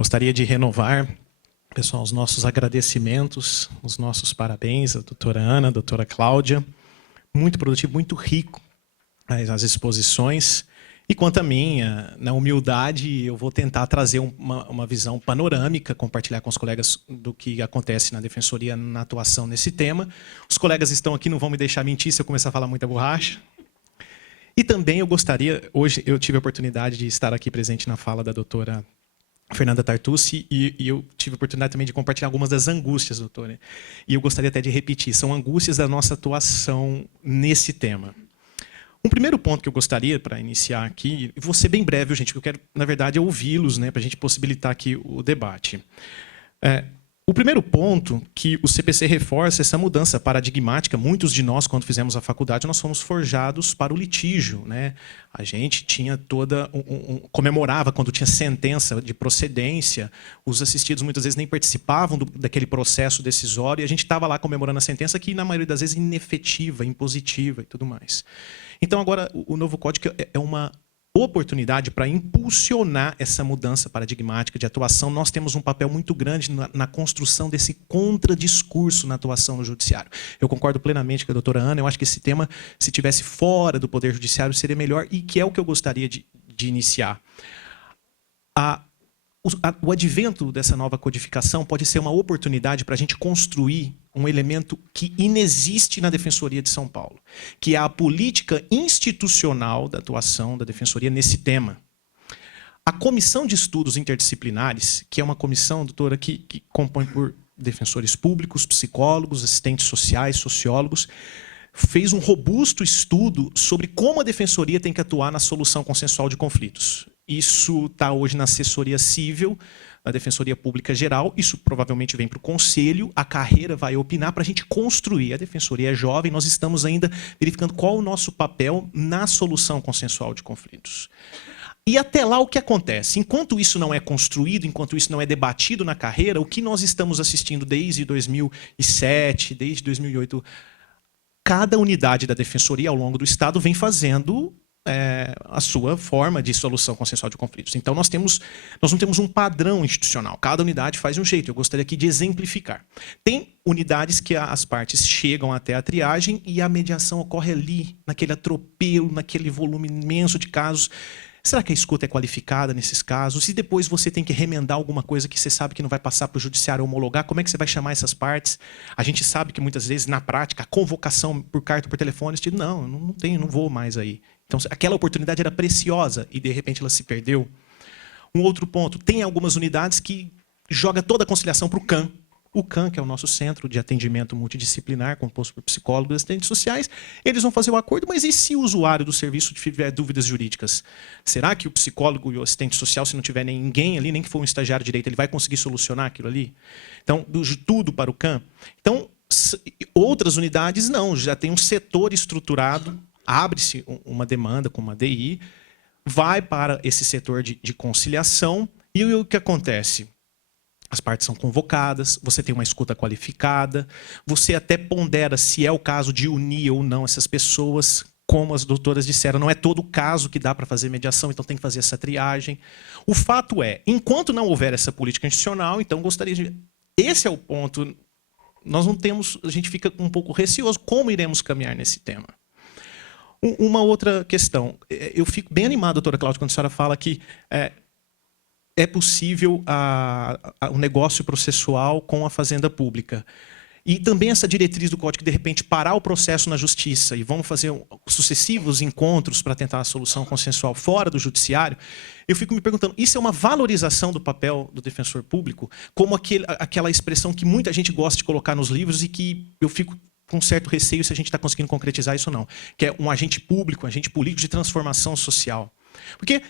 Gostaria de renovar, pessoal, os nossos agradecimentos, os nossos parabéns à doutora Ana, à doutora Cláudia. Muito produtivo, muito rico as exposições. E quanto a mim, na humildade, eu vou tentar trazer uma visão panorâmica, compartilhar com os colegas do que acontece na Defensoria na atuação nesse tema. Os colegas estão aqui, não vão me deixar mentir se eu começar a falar muita borracha. E também eu gostaria, hoje eu tive a oportunidade de estar aqui presente na fala da doutora Fernanda Tartucci, e eu tive a oportunidade também de compartilhar algumas das angústias, doutora. E eu gostaria até de repetir, são angústias da nossa atuação nesse tema. Um primeiro ponto que eu gostaria, para iniciar aqui, vou ser bem breve, gente, porque eu quero, na verdade, ouvi-los, né, para a gente possibilitar aqui o debate. O primeiro ponto que o CPC reforça essa mudança paradigmática. Muitos de nós, quando fizemos a faculdade, nós fomos forjados para o litígio, né? A gente tinha comemorava quando tinha sentença de procedência. Os assistidos muitas vezes nem participavam daquele processo decisório e a gente estava lá comemorando a sentença que, na maioria das vezes, inefetiva, impositiva e tudo mais. Então, agora, o novo código é uma oportunidade para impulsionar essa mudança paradigmática de atuação. Nós temos um papel muito grande na construção desse contradiscurso na atuação no judiciário. Eu concordo plenamente com a doutora Ana, eu acho que esse tema, se tivesse fora do Poder Judiciário, seria melhor, e que é o que eu gostaria de iniciar. O advento dessa nova codificação pode ser uma oportunidade para a gente construir um elemento que inexiste na Defensoria de São Paulo, que é a política institucional da atuação da Defensoria nesse tema. A Comissão de Estudos Interdisciplinares, que é uma comissão, doutora, que compõe por defensores públicos, psicólogos, assistentes sociais, sociólogos, fez um robusto estudo sobre como a Defensoria tem que atuar na solução consensual de conflitos. Isso está hoje na assessoria civil, na Defensoria Pública Geral. Isso provavelmente vem para o Conselho. A carreira vai opinar para a gente construir. A Defensoria é jovem, nós estamos ainda verificando qual o nosso papel na solução consensual de conflitos. E até lá o que acontece? Enquanto isso não é construído, enquanto isso não é debatido na carreira, o que nós estamos assistindo desde 2007, desde 2008, cada unidade da Defensoria ao longo do Estado vem fazendo a sua forma de solução consensual de conflitos. Então, nós não temos um padrão institucional. Cada unidade faz de um jeito. Eu gostaria aqui de exemplificar. Tem unidades que as partes chegam até a triagem e a mediação ocorre ali, naquele atropelo, naquele volume imenso de casos. Será que a escuta é qualificada nesses casos? E depois você tem que remendar alguma coisa que você sabe que não vai passar para o judiciário homologar, como é que você vai chamar essas partes? A gente sabe que muitas vezes, na prática, a convocação por carta ou por telefone, você diz, não vou mais aí. Então, aquela oportunidade era preciosa e, de repente, ela se perdeu. Um outro ponto, tem algumas unidades que jogam toda a conciliação para o CAM. O CAM, que é o nosso centro de atendimento multidisciplinar, composto por psicólogos e assistentes sociais, eles vão fazer o acordo, mas e se o usuário do serviço tiver dúvidas jurídicas? Será que o psicólogo e o assistente social, se não tiver ninguém ali, nem que for um estagiário de direito, ele vai conseguir solucionar aquilo ali? Então, tudo para o CAM. Então, outras unidades não, já tem um setor estruturado, abre-se uma demanda com uma DI, vai para esse setor de conciliação, e o que acontece? As partes são convocadas, você tem uma escuta qualificada, você até pondera se é o caso de unir ou não essas pessoas, como as doutoras disseram, não é todo caso que dá para fazer mediação, então tem que fazer essa triagem. O fato é, enquanto não houver essa política institucional, então gostaria de... Esse é o ponto, nós não temos, a gente fica um pouco receoso, como iremos caminhar nesse tema? Uma outra questão, eu fico bem animado, doutora Cláudia, quando a senhora fala que é possível um negócio processual com a fazenda pública. E também essa diretriz do Código, de repente, parar o processo na justiça e vamos fazer sucessivos encontros para tentar a solução consensual fora do judiciário, eu fico me perguntando, isso é uma valorização do papel do defensor público, como aquela expressão que muita gente gosta de colocar nos livros e que eu fico com certo receio se a gente está conseguindo concretizar isso ou não, que é um agente público, um agente político de transformação social. Porque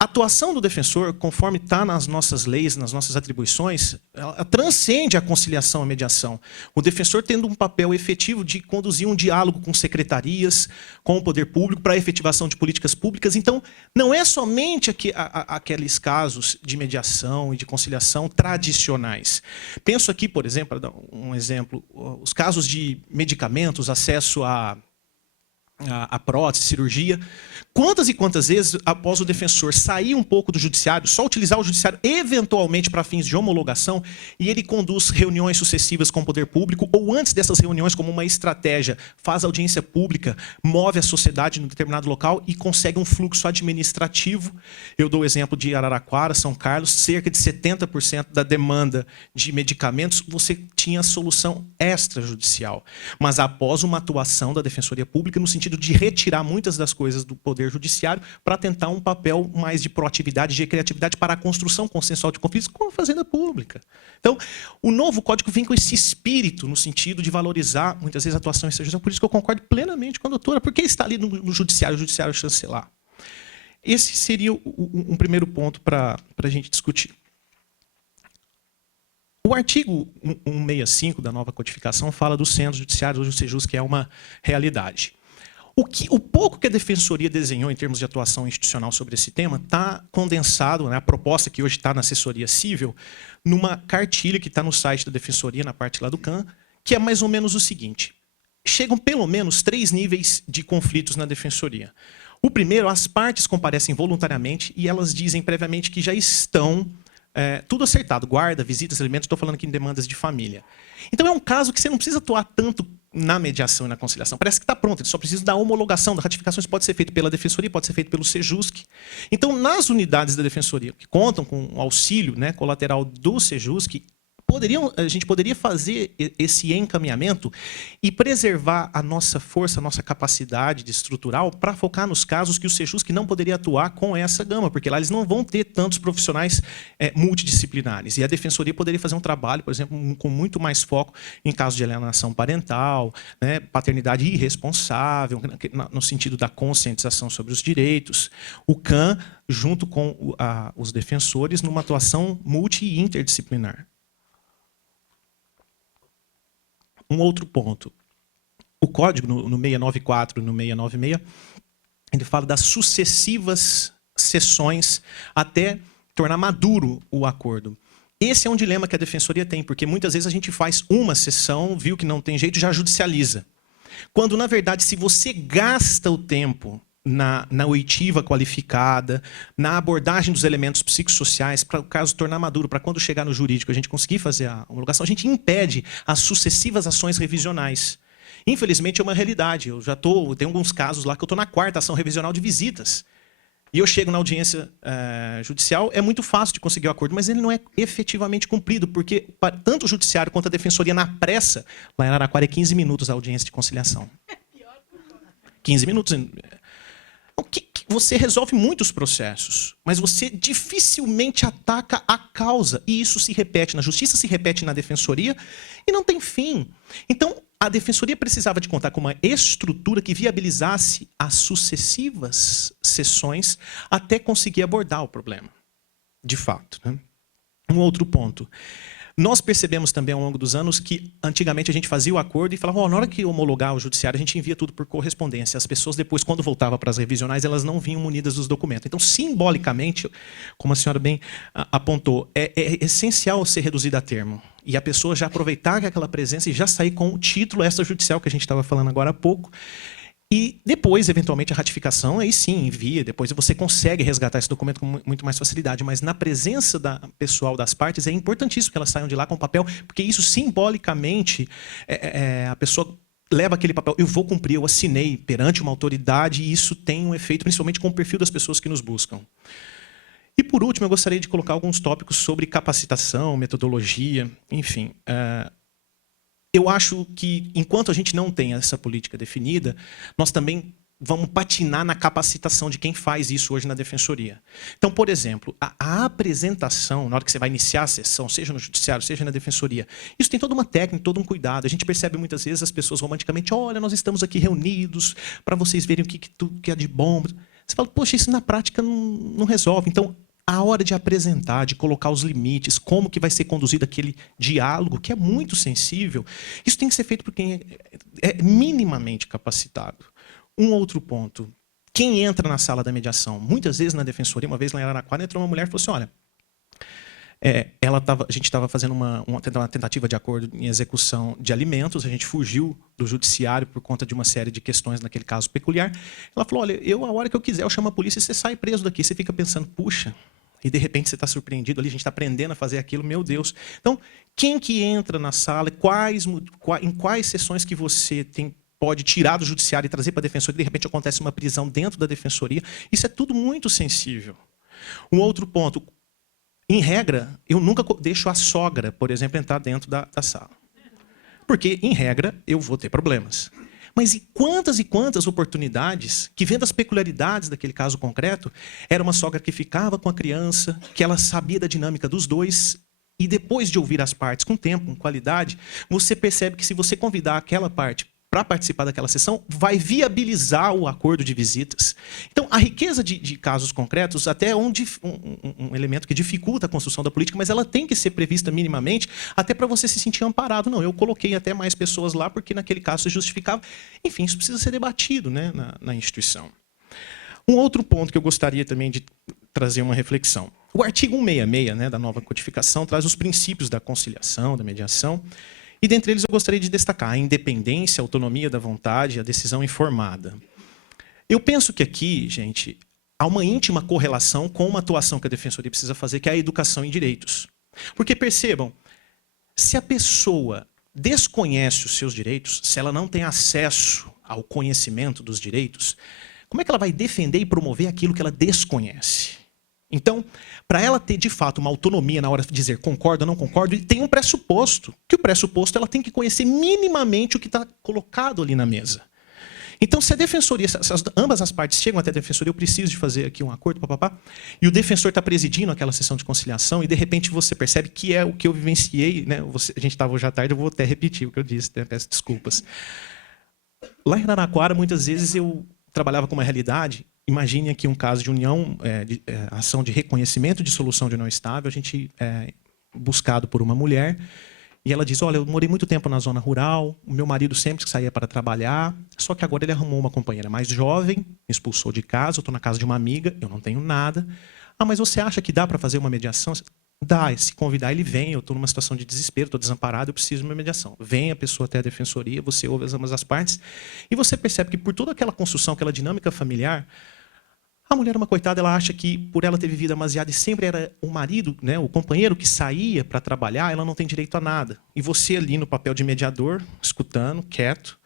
a atuação do defensor, conforme está nas nossas leis, nas nossas atribuições, ela transcende a conciliação e a mediação. O defensor tendo um papel efetivo de conduzir um diálogo com secretarias, com o poder público, para a efetivação de políticas públicas. Então, não é somente aqueles casos de mediação e de conciliação tradicionais. Penso aqui, por exemplo, para dar um exemplo, os casos de medicamentos, acesso a a prótese, cirurgia. Quantas e quantas vezes, após o defensor sair um pouco do judiciário, só utilizar o judiciário eventualmente para fins de homologação, e ele conduz reuniões sucessivas com o poder público, ou antes dessas reuniões, como uma estratégia, faz audiência pública, move a sociedade em um determinado local e consegue um fluxo administrativo. Eu dou o exemplo de Araraquara, São Carlos, cerca de 70% da demanda de medicamentos, você tinha solução extrajudicial. Mas após uma atuação da Defensoria Pública, no sentido de retirar muitas das coisas do Poder Judiciário para tentar um papel mais de proatividade, de criatividade para a construção consensual de conflitos com a Fazenda Pública. Então, o novo Código vem com esse espírito no sentido de valorizar, muitas vezes, a atuação extrajudicial. Por isso que eu concordo plenamente com a doutora. Por que está ali no Judiciário, o Judiciário chancelar? Esse seria um primeiro ponto para a gente discutir. O artigo 165 da nova codificação fala dos centros judiciários, hoje o Sejus, que é uma realidade. O pouco que a Defensoria desenhou em termos de atuação institucional sobre esse tema está condensado, né, a proposta que hoje está na assessoria civil, numa cartilha que está no site da Defensoria, na parte lá do CAN, que é mais ou menos o seguinte. Chegam pelo menos 3 níveis de conflitos na Defensoria. O primeiro, as partes comparecem voluntariamente e elas dizem previamente que já estão tudo acertado, guarda, visitas, alimentos, estou falando aqui em demandas de família. Então é um caso que você não precisa atuar tanto na mediação e na conciliação. Parece que está pronto, ele só precisa da homologação, da ratificação. Isso pode ser feito pela Defensoria, pode ser feito pelo Sejusc. Então, nas unidades da Defensoria, que contam com o auxílio, né, colateral do Sejusc, a gente poderia fazer esse encaminhamento e preservar a nossa força, a nossa capacidade de estrutural para focar nos casos que o Sejusc não poderia atuar com essa gama, porque lá eles não vão ter tantos profissionais multidisciplinares. E a Defensoria poderia fazer um trabalho, por exemplo, com muito mais foco em casos de alienação parental, né, paternidade irresponsável, no sentido da conscientização sobre os direitos. O CAN, junto com os defensores, numa atuação multi e interdisciplinar. Um outro ponto. O código, no 694 e no 696, ele fala das sucessivas sessões até tornar maduro o acordo. Esse é um dilema que a Defensoria tem, porque muitas vezes a gente faz uma sessão, viu que não tem jeito, já judicializa. Quando, na verdade, se você gasta o tempo na oitiva qualificada, na abordagem dos elementos psicossociais, para o caso tornar maduro, para quando chegar no jurídico a gente conseguir fazer a homologação, a gente impede as sucessivas ações revisionais. Infelizmente é uma realidade. Tem alguns casos lá que eu estou na 4ª ação revisional de visitas. E eu chego na audiência judicial, é muito fácil de conseguir o acordo, mas ele não é efetivamente cumprido, porque tanto o judiciário quanto a Defensoria, na pressa, lá em Araraquara, é 15 minutos a audiência de conciliação. 15 minutos. Você resolve muitos processos, mas você dificilmente ataca a causa. E isso se repete na justiça, se repete na Defensoria e não tem fim. Então, a Defensoria precisava de contar com uma estrutura que viabilizasse as sucessivas sessões até conseguir abordar o problema, de fato, né? Um outro ponto. Nós percebemos também ao longo dos anos que antigamente a gente fazia o acordo e falava, na hora que homologar o judiciário, a gente envia tudo por correspondência. As pessoas depois, quando voltavam para as revisionais, elas não vinham munidas dos documentos. Então, simbolicamente, como a senhora bem apontou, é essencial ser reduzido a termo. E a pessoa já aproveitar aquela presença e já sair com o título extrajudicial que a gente estava falando agora há pouco. E depois, eventualmente, a ratificação, aí sim, envia. Depois você consegue resgatar esse documento com muito mais facilidade. Mas na presença pessoal das partes, é importantíssimo que elas saiam de lá com papel, porque isso, simbolicamente, a pessoa leva aquele papel. Eu vou cumprir, eu assinei perante uma autoridade, e isso tem um efeito, principalmente com o perfil das pessoas que nos buscam. E, por último, eu gostaria de colocar alguns tópicos sobre capacitação, metodologia, enfim. Eu acho que, enquanto a gente não tem essa política definida, nós também vamos patinar na capacitação de quem faz isso hoje na Defensoria. Então, por exemplo, a apresentação, na hora que você vai iniciar a sessão, seja no Judiciário, seja na Defensoria, isso tem toda uma técnica, todo um cuidado. A gente percebe muitas vezes as pessoas romanticamente, olha, nós estamos aqui reunidos para vocês verem o que é de bom. Você fala, poxa, isso na prática não resolve. Então, a hora de apresentar, de colocar os limites, como que vai ser conduzido aquele diálogo, que é muito sensível, isso tem que ser feito por quem é minimamente capacitado. Um outro ponto, quem entra na sala da mediação? Muitas vezes na Defensoria, uma vez lá em Araraquara, entrou uma mulher e falou assim, olha, A gente estava fazendo uma tentativa de acordo em execução de alimentos, a gente fugiu do judiciário por conta de uma série de questões naquele caso peculiar. Ela falou, olha, a hora que eu quiser, eu chamo a polícia e você sai preso daqui. Você fica pensando, puxa, e de repente você está surpreendido ali, a gente está aprendendo a fazer aquilo, meu Deus. Então, quem que entra na sala, em quais sessões que você pode tirar do judiciário e trazer para a defensoria, de repente acontece uma prisão dentro da defensoria, isso é tudo muito sensível. Um outro ponto, em regra, eu nunca deixo a sogra, por exemplo, entrar dentro da sala. Porque, em regra, eu vou ter problemas. Mas e quantas oportunidades que, vendo as peculiaridades daquele caso concreto, era uma sogra que ficava com a criança, que ela sabia da dinâmica dos dois, e depois de ouvir as partes com tempo, com qualidade, você percebe que se você convidar aquela parte para participar daquela sessão, vai viabilizar o acordo de visitas. Então, a riqueza de casos concretos até é um elemento que dificulta a construção da política, mas ela tem que ser prevista minimamente, até para você se sentir amparado. Não, eu coloquei até mais pessoas lá, porque naquele caso se justificava. Enfim, isso precisa ser debatido, né, na instituição. Um outro ponto que eu gostaria também de trazer uma reflexão. O artigo 166, né, da nova codificação, traz os princípios da conciliação, da mediação. E dentre eles eu gostaria de destacar a independência, a autonomia da vontade, a decisão informada. Eu penso que aqui, gente, há uma íntima correlação com uma atuação que a defensoria precisa fazer, que é a educação em direitos. Porque percebam, se a pessoa desconhece os seus direitos, se ela não tem acesso ao conhecimento dos direitos, como é que ela vai defender e promover aquilo que ela desconhece? Então, para ela ter, de fato, uma autonomia na hora de dizer concordo ou não concordo, tem um pressuposto. Que o pressuposto ela tem que conhecer minimamente o que está colocado ali na mesa. Então, se a defensoria, ambas as partes chegam até a defensoria, eu preciso de fazer aqui um acordo, papapá, e o defensor está presidindo aquela sessão de conciliação, e de repente você percebe que é o que eu vivenciei, né? A gente estava hoje à tarde, eu vou até repetir o que eu disse, né? Peço desculpas. Lá em Araraquara, muitas vezes eu trabalhava com uma realidade. Imagine aqui um caso de união, ação de reconhecimento de solução de união estável, a gente é buscado por uma mulher, e ela diz, olha, eu morei muito tempo na zona rural, o meu marido sempre saía para trabalhar, só que agora ele arrumou uma companheira mais jovem, me expulsou de casa, eu estou na casa de uma amiga, eu não tenho nada. Ah, mas você acha que dá para fazer uma mediação? Dá, se convidar ele vem, eu estou numa situação de desespero, estou desamparado, eu preciso de uma mediação. Vem a pessoa até a defensoria, você ouve ambas as partes, e você percebe que por toda aquela construção, aquela dinâmica familiar, a mulher é uma coitada, ela acha que por ela ter vivido demasiado e sempre era o marido, né, o companheiro que saía para trabalhar, ela não tem direito a nada. E você ali no papel de mediador, escutando, quieto,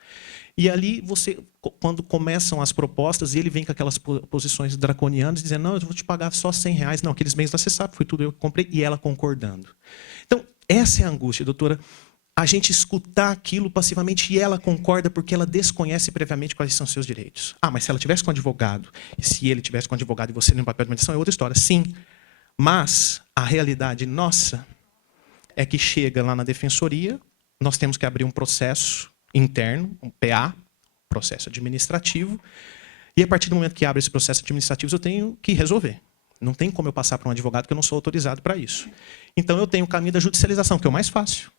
e ali você, quando começam as propostas, e ele vem com aquelas posições draconianas, dizendo, não, eu vou te pagar só R$100. Não, aqueles bens você sabe, foi tudo eu que comprei, e ela concordando. Então, essa é a angústia, doutora. A gente escutar aquilo passivamente e ela concorda porque ela desconhece previamente quais são seus direitos. Ah, mas se ela tivesse com advogado, e se ele tivesse com advogado e você no papel de mediação, é outra história. Sim, mas a realidade nossa é que chega lá na defensoria, nós temos que abrir um processo interno, um PA, processo administrativo, e a partir do momento que abre esse processo administrativo, eu tenho que resolver. Não tem como eu passar para um advogado, porque eu não sou autorizado para isso. Então eu tenho o caminho da judicialização, que é o mais fácil.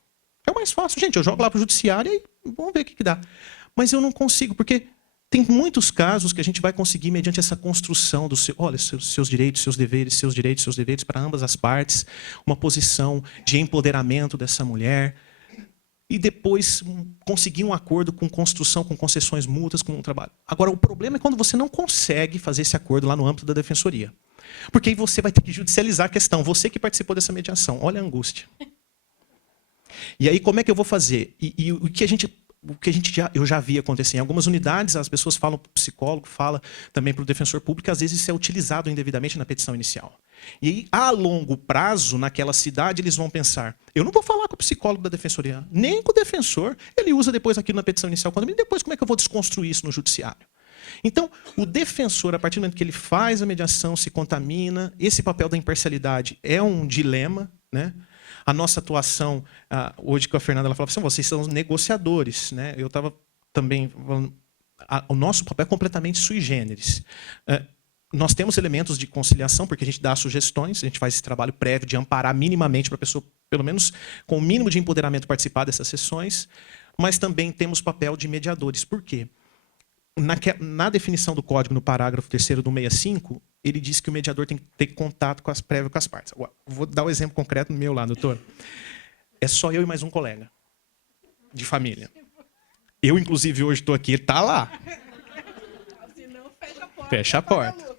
É o mais fácil, gente, eu jogo lá para o judiciário e vamos ver o que dá. Mas eu não consigo, porque tem muitos casos que a gente vai conseguir mediante essa construção do olha, seus direitos, seus deveres, seus direitos, seus deveres para ambas as partes, uma posição de empoderamento dessa mulher, e depois conseguir um acordo com construção, com concessões mútuas, com um trabalho. Agora, o problema é quando você não consegue fazer esse acordo lá no âmbito da defensoria. Porque aí você vai ter que judicializar a questão, você que participou dessa mediação. Olha a angústia. E aí, como é que eu vou fazer? E o que eu já vi acontecer em algumas unidades, as pessoas falam para o psicólogo, fala também para o defensor público, às vezes isso é utilizado indevidamente na petição inicial. E aí, a longo prazo, naquela cidade, eles vão pensar, eu não vou falar com o psicólogo da defensoria, nem com o defensor, ele usa depois aquilo na petição inicial, e depois como é que eu vou desconstruir isso no judiciário? Então, o defensor, a partir do momento que ele faz a mediação, se contamina, esse papel da imparcialidade é um dilema, né? A nossa atuação, hoje com a Fernanda, ela falava assim, vocês são os negociadores, né? Eu estava também falando, o nosso papel é completamente sui generis. Nós temos elementos de conciliação, porque a gente dá sugestões, a gente faz esse trabalho prévio de amparar minimamente para a pessoa, pelo menos com o mínimo de empoderamento, participar dessas sessões, mas também temos papel de mediadores. Por quê? Na definição do código, no parágrafo 3º do 65, ele disse que o mediador tem que ter contato prévio com as partes. Agora, vou dar um exemplo concreto no meu lá, doutor. É só eu e mais um colega de família. Eu, inclusive, hoje estou aqui, ele está lá. Fecha a porta.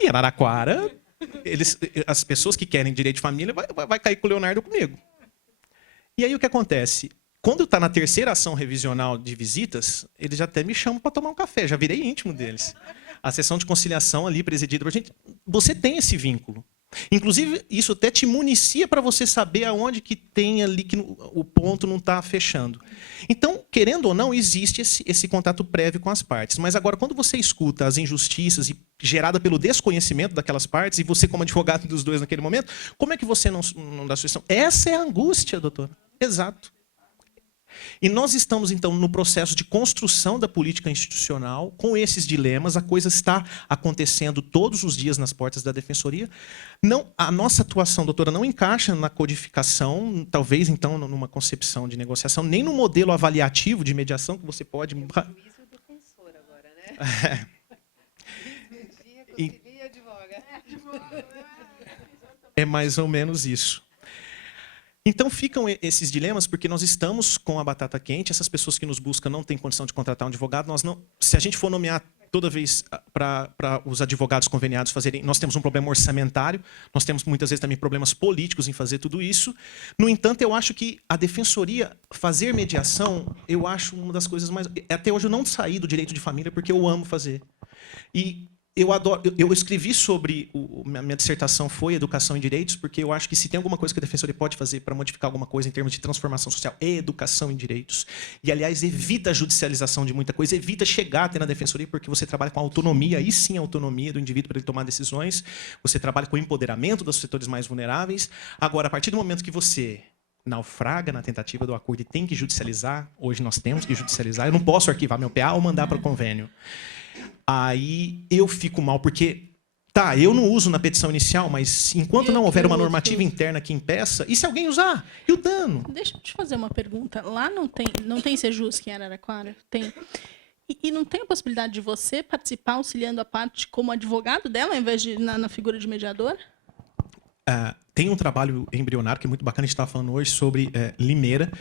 Em Araraquara, as pessoas que querem direito de família vai cair com o Leonardo comigo. E aí o que acontece? Quando está na terceira ação revisional de visitas, eles já até me chamam para tomar um café, já virei íntimo deles. A sessão de conciliação ali presidida por gente, você tem esse vínculo. Inclusive, isso até te municia para você saber aonde que tem ali que o ponto não está fechando. Então, querendo ou não, existe esse contato prévio com as partes. Mas agora, quando você escuta as injustiças gerada pelo desconhecimento daquelas partes, e você como advogado dos dois naquele momento, como é que você não dá sugestão? Essa é a angústia, doutora. Exato. E nós estamos, então, no processo de construção da política institucional, com esses dilemas, a coisa está acontecendo todos os dias nas portas da Defensoria. A nossa atuação, doutora, não encaixa na codificação, talvez, então, numa concepção de negociação, nem no modelo avaliativo de mediação que você pode... Juiz e defensor agora, né? Concilia, advoga. É mais ou menos isso. Então ficam esses dilemas porque nós estamos com a batata quente, essas pessoas que nos buscam não têm condição de contratar um advogado, se a gente for nomear toda vez para os advogados conveniados fazerem, nós temos um problema orçamentário, nós temos muitas vezes também problemas políticos em fazer tudo isso. No entanto, eu acho que a defensoria, fazer mediação, eu acho uma das coisas mais... Até hoje eu não saí do direito de família porque eu amo fazer. E eu adoro. Eu escrevi sobre... Minha dissertação foi Educação em Direitos, porque eu acho que se tem alguma coisa que a Defensoria pode fazer para modificar alguma coisa em termos de transformação social, é educação em direitos. E, aliás, evita a judicialização de muita coisa, evita chegar até na Defensoria, porque você trabalha com a autonomia, aí sim a autonomia do indivíduo para ele tomar decisões, você trabalha com o empoderamento dos setores mais vulneráveis. Agora, a partir do momento que você naufraga na tentativa do acordo e tem que judicializar, hoje nós temos que judicializar, eu não posso arquivar meu PA ou mandar para o convênio. Aí eu fico mal, porque, eu não uso na petição inicial, mas enquanto não houver uma normativa interna que impeça, e se alguém usar? E o dano? Deixa eu te fazer uma pergunta. Lá não tem Sejusc em Araraquara? Tem. E não tem a possibilidade de você participar auxiliando a parte como advogado dela, ao invés de na figura de mediador? Tem um trabalho embrionário que é muito bacana, a gente estava falando hoje sobre Limeira,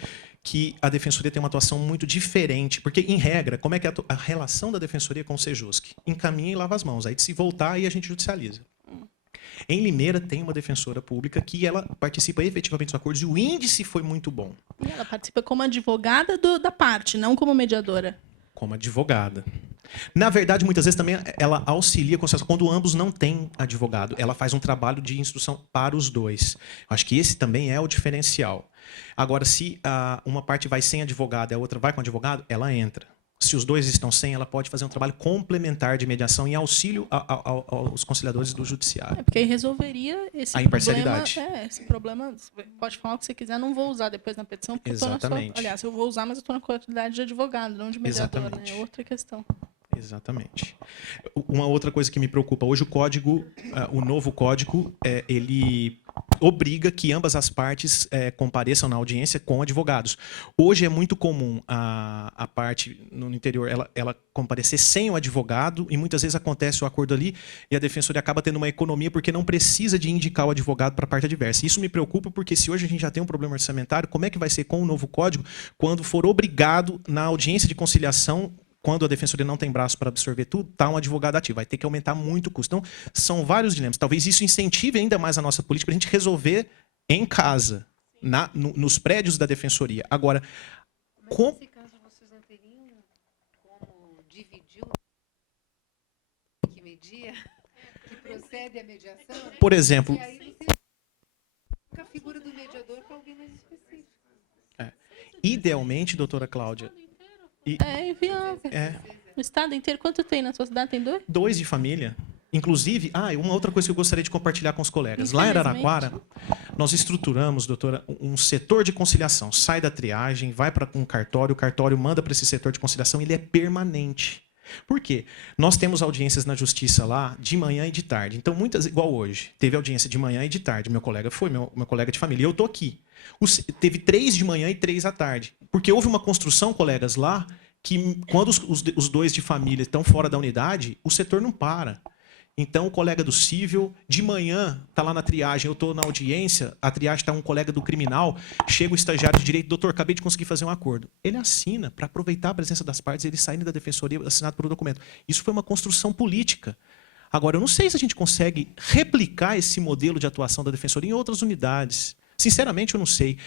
que a Defensoria tem uma atuação muito diferente, porque, em regra, como é que é a relação da Defensoria com o Sejusc? Encaminha e lava as mãos, aí se voltar, aí a gente judicializa. Em Limeira tem uma defensora pública que ela participa efetivamente dos acordos e o índice foi muito bom. E ela participa como advogada da parte, não como mediadora? Como advogada. Na verdade, muitas vezes também ela auxilia quando ambos não têm advogado. Ela faz um trabalho de instrução para os dois. Eu acho que esse também é o diferencial. Agora, se uma parte vai sem advogado e a outra vai com advogado, ela entra. Se os dois estão sem, ela pode fazer um trabalho complementar de mediação em auxílio aos conciliadores do judiciário. Porque aí resolveria esse a imparcialidade. Esse problema, pode falar o que você quiser, não vou usar depois na petição, porque exatamente. Aliás, eu vou usar, mas eu estou na qualidade de advogado, não de mediador, exatamente. Né? É outra questão. Exatamente. Uma outra coisa que me preocupa hoje, o novo código, ele obriga que ambas as partes compareçam na audiência com advogados. Hoje é muito comum a parte no interior ela comparecer sem o advogado e muitas vezes acontece o acordo ali e a defensoria acaba tendo uma economia porque não precisa de indicar o advogado para a parte adversa. Isso me preocupa porque se hoje a gente já tem um problema orçamentário, como é que vai ser com o novo código quando for obrigado na audiência de conciliação, quando a defensoria não tem braço para absorver tudo, está um advogado ativo. Vai ter que aumentar muito o custo. Então, são vários dilemas. Talvez isso incentive ainda mais a nossa política para a gente resolver em casa, nos prédios da defensoria. Agora, mas nesse caso, vocês não teriam como dividir o que media, que procede à mediação? Por exemplo... E aí você fica a figura do mediador para alguém mais específico. Idealmente, doutora Cláudia... É inviável. O estado inteiro, quanto tem na sua cidade? Tem 2? 2 de família. Inclusive, uma outra coisa que eu gostaria de compartilhar com os colegas. Lá em Araraquara, nós estruturamos, doutora, um setor de conciliação. Sai da triagem, vai para um cartório, o cartório manda para esse setor de conciliação, ele é permanente. Por quê? Nós temos audiências na justiça lá de manhã e de tarde. Então, igual hoje, teve audiência de manhã e de tarde. Meu colega foi, meu colega de família. E eu estou aqui. Teve 3 de manhã e 3 à tarde. Porque houve uma construção, colegas, lá, que quando os 2 de família estão fora da unidade, o setor não para. Então, o colega do civil, de manhã, está lá na triagem, eu estou na audiência, a triagem está um colega do criminal, chega o estagiário de direito, doutor, acabei de conseguir fazer um acordo. Ele assina para aproveitar a presença das partes, ele saindo da defensoria, assinado por um documento. Isso foi uma construção política. Agora, eu não sei se a gente consegue replicar esse modelo de atuação da defensoria em outras unidades. Sinceramente, eu não sei.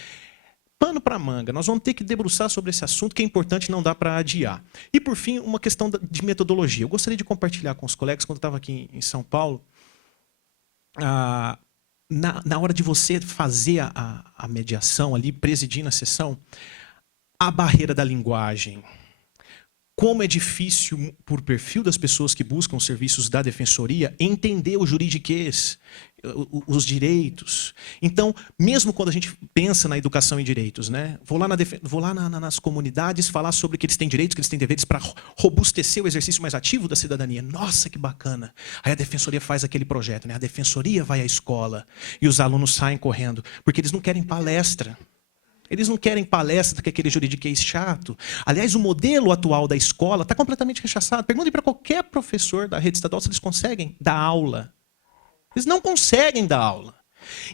Pano para manga, nós vamos ter que debruçar sobre esse assunto que é importante, não dá para adiar. E, por fim, uma questão de metodologia. Eu gostaria de compartilhar com os colegas, quando eu estava aqui em São Paulo, na hora de você fazer a mediação ali, presidindo a sessão, a barreira da linguagem. Como é difícil, por perfil das pessoas que buscam os serviços da defensoria, entender o juridiquês, os direitos. Então, mesmo quando a gente pensa na educação em direitos, né? Vou lá nas comunidades falar sobre que eles têm direitos, que eles têm deveres para robustecer o exercício mais ativo da cidadania. Nossa, que bacana! Aí a defensoria faz aquele projeto, né? A defensoria vai à escola e os alunos saem correndo, porque eles não querem palestra. Eles não querem palestra que é aquele juridiquês chato. Aliás, o modelo atual da escola está completamente rechaçado. Perguntem para qualquer professor da rede estadual se eles conseguem dar aula. Eles não conseguem dar aula.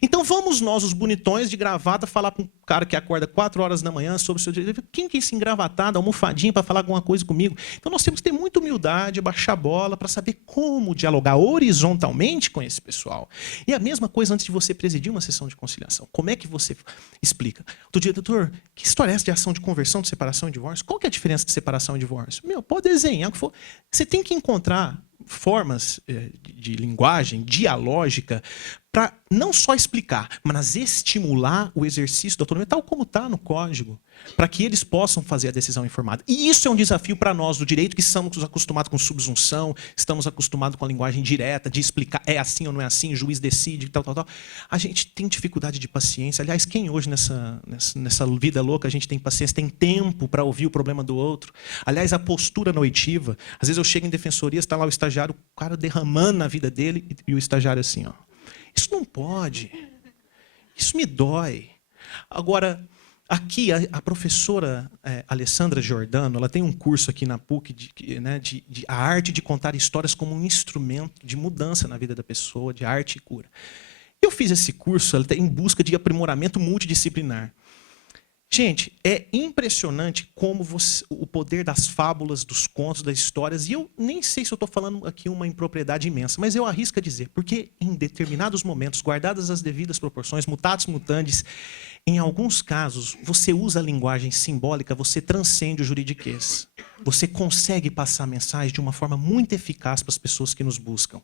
Então vamos nós, os bonitões de gravata, falar para um cara que acorda 4 horas da manhã sobre o seu direito. Quem que é esse engravatado, almofadinho, para falar alguma coisa comigo? Então nós temos que ter muita humildade, baixar a bola para saber como dialogar horizontalmente com esse pessoal. E a mesma coisa antes de você presidir uma sessão de conciliação. Como é que você explica? Outro dia, doutor, que história é essa de ação de conversão, de separação e divórcio? Qual que é a diferença de separação e divórcio? Pode desenhar o que for. Você tem que encontrar formas de linguagem dialógica para não só explicar, mas estimular o exercício da autonomia, tal como está no código, para que eles possam fazer a decisão informada. E isso é um desafio para nós do direito, que estamos acostumados com subsunção, estamos acostumados com a linguagem direta, de explicar é assim ou não é assim, o juiz decide, tal. A gente tem dificuldade de paciência. Aliás, quem hoje nessa vida louca a gente tem paciência, tem tempo para ouvir o problema do outro? Aliás, a postura noitiva. Às vezes eu chego em defensoria, está lá o estagiário, o cara derramando na vida dele, e o estagiário assim, ó. Isso não pode. Isso me dói. Agora, aqui a professora Alessandra Giordano, ela tem um curso aqui na PUC de a arte de contar histórias como um instrumento de mudança na vida da pessoa, de arte e cura. Eu fiz esse curso em busca de aprimoramento multidisciplinar. Gente, é impressionante como o poder das fábulas, dos contos, das histórias, e eu nem sei se eu estou falando aqui uma impropriedade imensa, mas eu arrisco a dizer, porque em determinados momentos, guardadas as devidas proporções, mutatis mutandis, em alguns casos, você usa a linguagem simbólica, você transcende o juridiquês. Você consegue passar a mensagem de uma forma muito eficaz para as pessoas que nos buscam.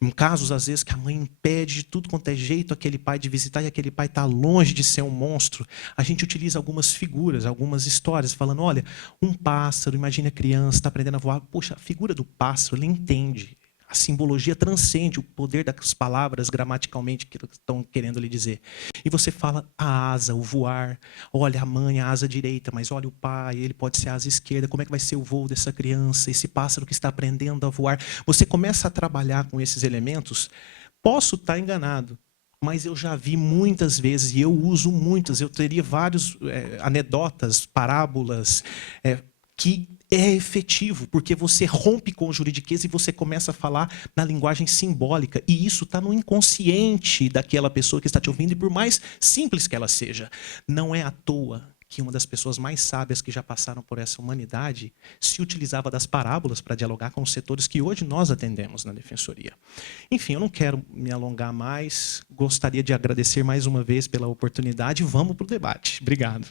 Em casos, às vezes, que a mãe impede de tudo quanto é jeito aquele pai de visitar e aquele pai está longe de ser um monstro, a gente utiliza algumas figuras, algumas histórias, falando, olha, um pássaro, imagine a criança, está aprendendo a voar. Poxa, a figura do pássaro, ele entende. A simbologia transcende o poder das palavras gramaticalmente que estão querendo lhe dizer. E você fala a asa, o voar. Olha, a mãe, a asa direita, mas olha o pai, ele pode ser a asa esquerda. Como é que vai ser o voo dessa criança, esse pássaro que está aprendendo a voar? Você começa a trabalhar com esses elementos. Posso estar enganado, mas eu já vi muitas vezes, e eu uso muitas. Eu teria vários anedotas, parábolas, que é efetivo, porque você rompe com o juridiquês e você começa a falar na linguagem simbólica. E isso está no inconsciente daquela pessoa que está te ouvindo, e por mais simples que ela seja. Não é à toa que uma das pessoas mais sábias que já passaram por essa humanidade se utilizava das parábolas para dialogar com os setores que hoje nós atendemos na defensoria. Enfim, eu não quero me alongar mais, gostaria de agradecer mais uma vez pela oportunidade. Vamos para o debate. Obrigado.